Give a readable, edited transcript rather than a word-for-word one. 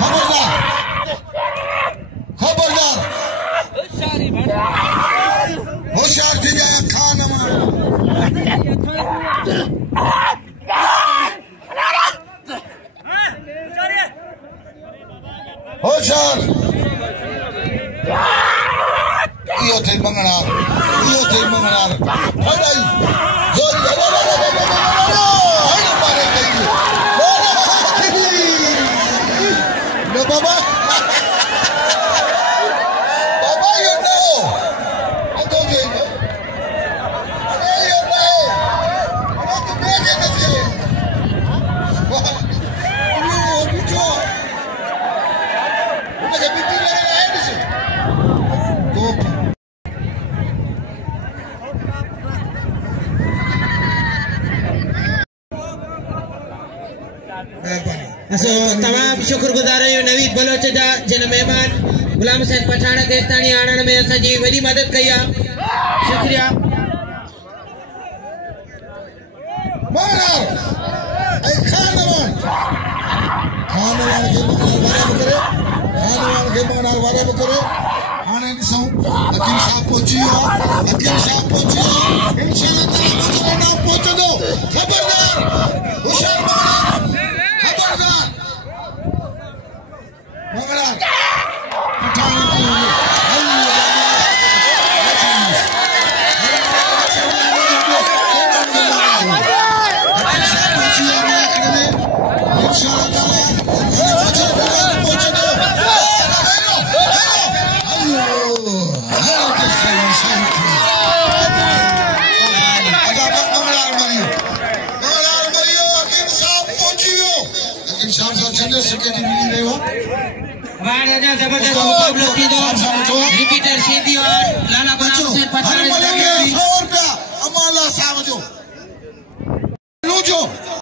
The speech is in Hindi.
खबरदार खबरदार होशियार थी जाए खान होशियार यो थे मंगना हटाई जोर मारे गई no baba baba you know I don't you know you know I want to make it this year what you do like a big deal like this go असो तमाम शुक्रगुजार आहियूं नवीद बलोच जा जिन मेहमान गुलाम हुसैन पठाण खे हिताणी आणण में असांजी वॾी मदद कई आहे शुक्रिया जबरदस्त मुकाबलो थींदो रिपीटर सीधी और लाला गुलाम हुसैन पठाण ₹100 अमाला साहब जो